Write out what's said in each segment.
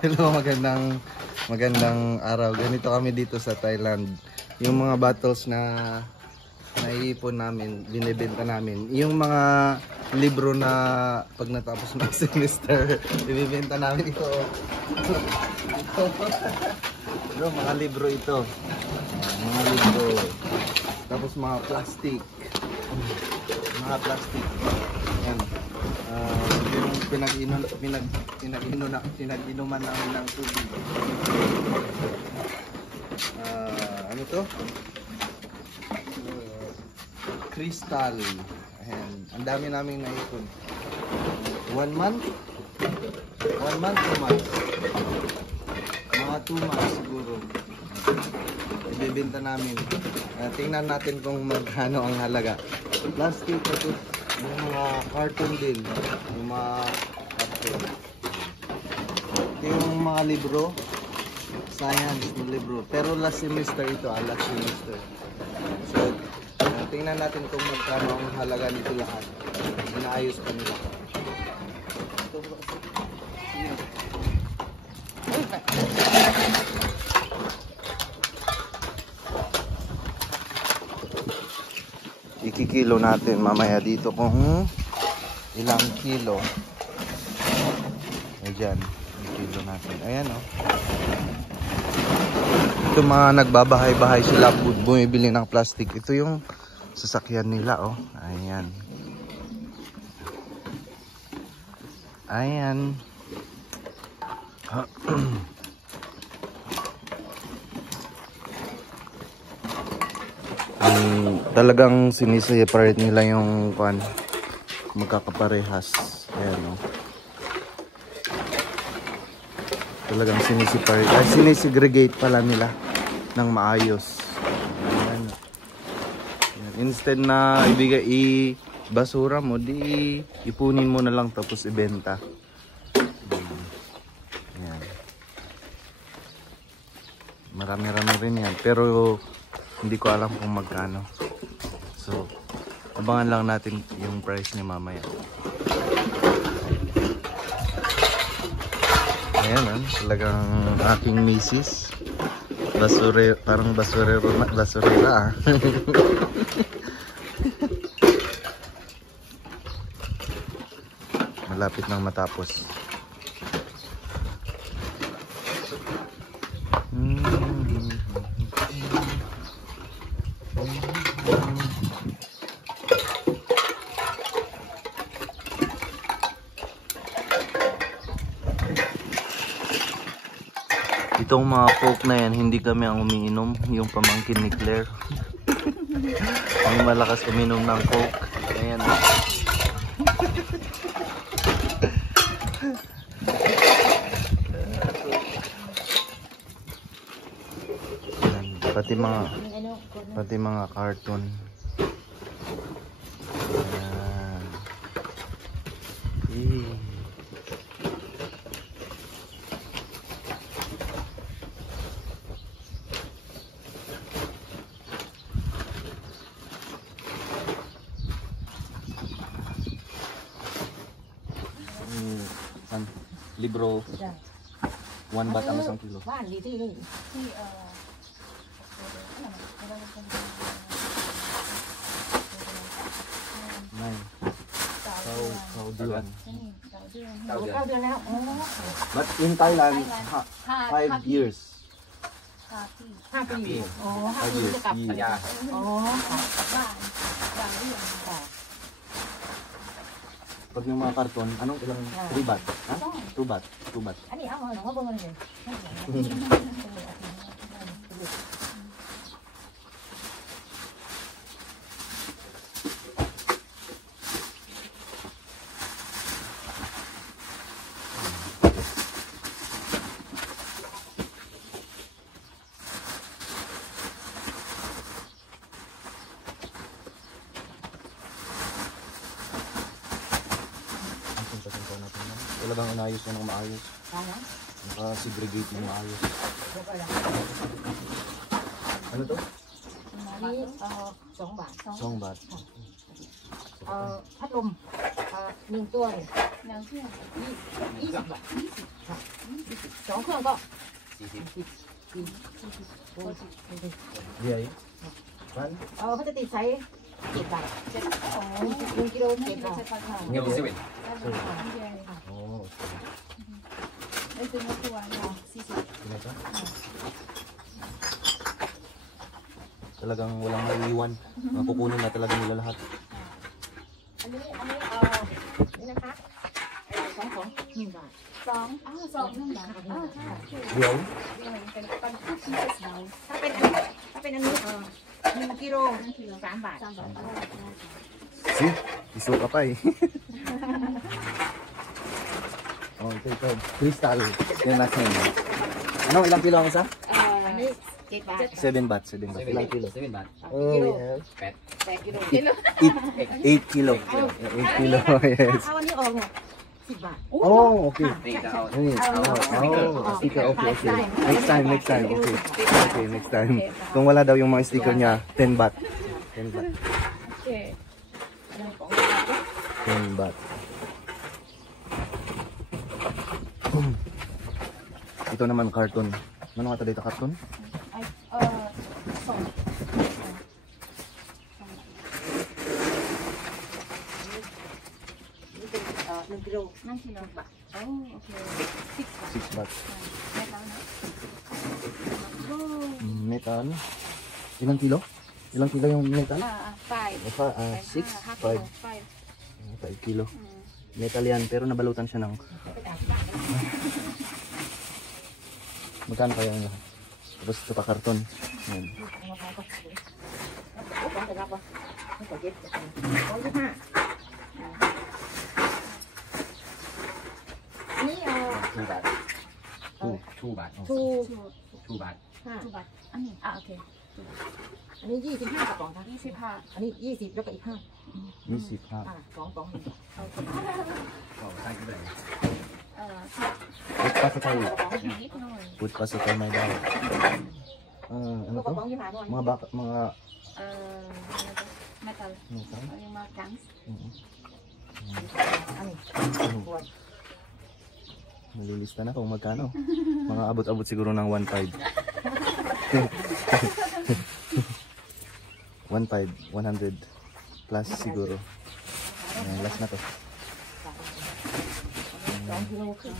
Hello, magandang araw. Ganito kami dito sa Thailand. Yung mga bottles na naiipon namin, binibenta namin. Yung mga libro na pag natapos ng semester, ibibenta namin ito. Ito, mga libro ito. Mga libro. Tapos mga plastic. Mga plastic. Yan. Yung pinag-inuman namin ng tubig. Ano to? Crystal. Ayan. Ang dami naming naipon. 1 month? 1 month, 2 months. Mga 2 months siguro. Ibibenta namin. Tingnan natin kung magkano ang halaga. Plastic ito. Yung mga cartoon din. Yung mga cartoon. Ito yung mga libro. Science ng libro. Pero last semester ito. Last semester. So, tingnan natin kung magkano ang halaga nito lahat. Inaayos pa nila. Ikikilo natin mamaya dito kung ilang kilo. Ayan, ikikilo natin. Ayan o. Ito mga nagbabahay-bahay sila, bumibili ng plastic. Ito yung sasakyan nila o. Ayan. Ayan. Talagang siniseparate nila yung magkakaparehas. Ayan o. Talagang sinisegregate pala nila ng maayos. Ayan. Instead na basura mo, ipunin mo na lang tapos ibenta. Ayan. Marami-rami rin yan. Pero hindi ko alam kung magkano. So, abangan lang natin yung price ni mamaya. Ayan, talagang aking misis. Parang basurera. Malapit nang matapos. Itong mga coke na yan, hindi kami ang umiinom. Yung pamangkin ni Claire. Ang malakas uminom ng coke. Ayan. Pati mga cartoon. Ayan. Libro 1 baht ang isang kilo. But in Thailand, 5 years. 5 years. Pag yung mga karton, anong ilang 3 baht? Ha? 2 baht. 2 baht. Talagang inayos mo ng maayos. Naka-segregate mo maayos. Ano to? 2 baht. 2 baht. So พัดลม1 ตัวเนี่ย 两片， 20 บาทค่ะ2 เครื่องก็ เดี๋ยวมัน เขาจะติดไซส์7 บาท 哦， 1 กิโล7 บาท เงี้ยดูสิเว้ย โอ้ Ito na tuwa na, sisi. talagang walang maiiwan. Mapupunin na talaga nila lahat. อันนี้นี่นะคะ2 1 บาท Song, song ng ba? Okay. เดี๋ยว ถ้าเป็นอันนี้1 กิโล3 บาท si, isuka pa eh. Oh, ito. Crystal. Yung nasa inyo. Ano, ilang kilo ang isa? อันนี้7 บาท 7 baht, 7 baht. Ilang kilo? 7 บาท Oh, yeah. 8 กิโล 8 kilo. 8 kilo, yes. เอาอันนี้ออกเนี่ย10 บาท Oh, okay. นี่จะเอา Oh, sticker. Okay, okay. Next time. Okay. Okay, next time. Kung wala daw yung mga sticker niya, 10 baht. 10 baht. Okay. 10 baht. Ito naman karton. Ano nga ito dito karton? Ay, song.นี่เป็น1 กิโล Nang kilo ba? Oh, okay. 6 baht. Metal na? Metal. Ilang kilo? Ilang kilo yung metal? 5. 6? 5. 5 kilo. Metal yan, pero nabalutan siya ng... Magkano kaya yung lahat? Tapos ito pa karton. Yan.นี่2 บาท2 บาท ทู 2 บาท 2 baht. Ano yun? Okay. อันนี้25 กระป๋องค่ะ 25. อันนี้20แล้วก็อีก5 25 2 กระป๋อง ก็ใช่ก็ได้ Put pa sa tayo. Higit noon. Put pa sa tayo may daw. Ano กระ to? ป๋อง25 ด้วย Mga baka, mga... Metal. Metal? Yung mga gangs. อันนี้ขวด Nalilista na kung magkano. Mga abot-abot siguro ng 1.5. 1.5, 100 plus siguro. Ayan, last na to. 2 กิโลครึ่ง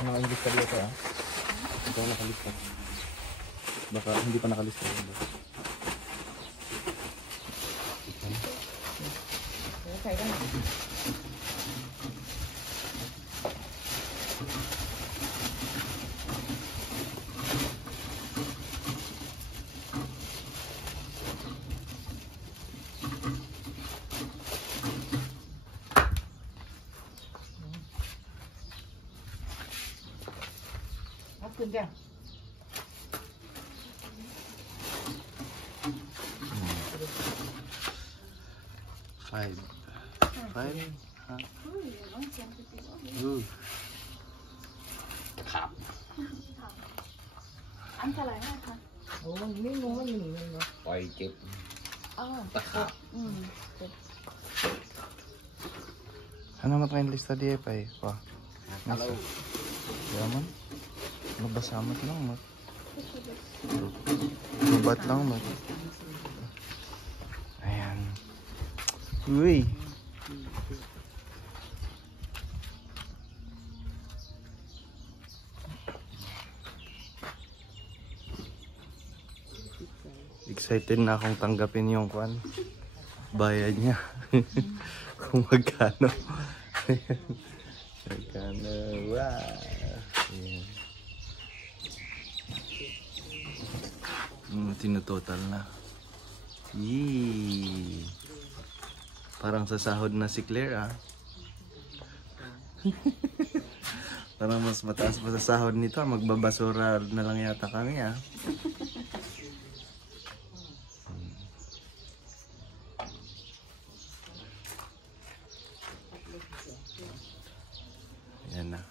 Ano nakalista dito ah? Ito nakalista. Baka hindi pa nakalista.ใส่ได้ ขอบคุณจ้ะ Five. Huh? Ooh. ครับ อันเท่าไหร่คะ โอ้ยไม่ง้ออยู่นี่มันเนาะ ปล่อยเก็บ อ๋อ ตะขาบ Ano na tayong lista di pa eh? Pa. Hello. Yaman. Magbasama lang mat. Lubat lang mat. Ayan. Uy. Excited na akong tanggapin yung kwan. Bayad niya. Kung magkano. Magkano. Wow. Ayan. Tinutotal na. Yee. Parang sa sahod na si Claire ah. Parang mas mataas pa sa sahod nito. Magbabasura na lang yata kami ah. Ayan na.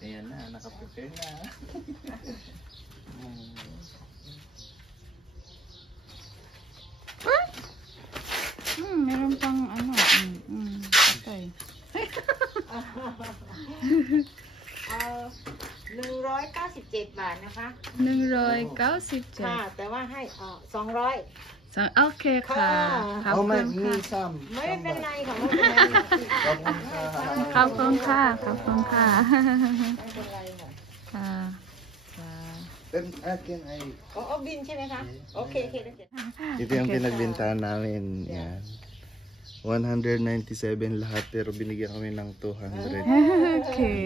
Ayan Ayan na, nakaprepare na. Meron pang ano. Okay. 197 บาทนะคะ 197 ค่ะ แต่ว่าให้200 โอเคค่ะขอบ Oh, คุ may ณ me ค่ะ some. ไม่เป็นไรค่ะไม่เป็นไรค่ะ ขอบคุณค่ะขอบคุณค่ะ ไม่เป็นไรค่ะ ค่ะค่ะ Then again, ay... บินใช่ไหมคะ โอเคโอเคได้เสร็จ Ito yung pinagbintahan namin. Yan. 197 lahat pero binigyan kami ng 200. Okay.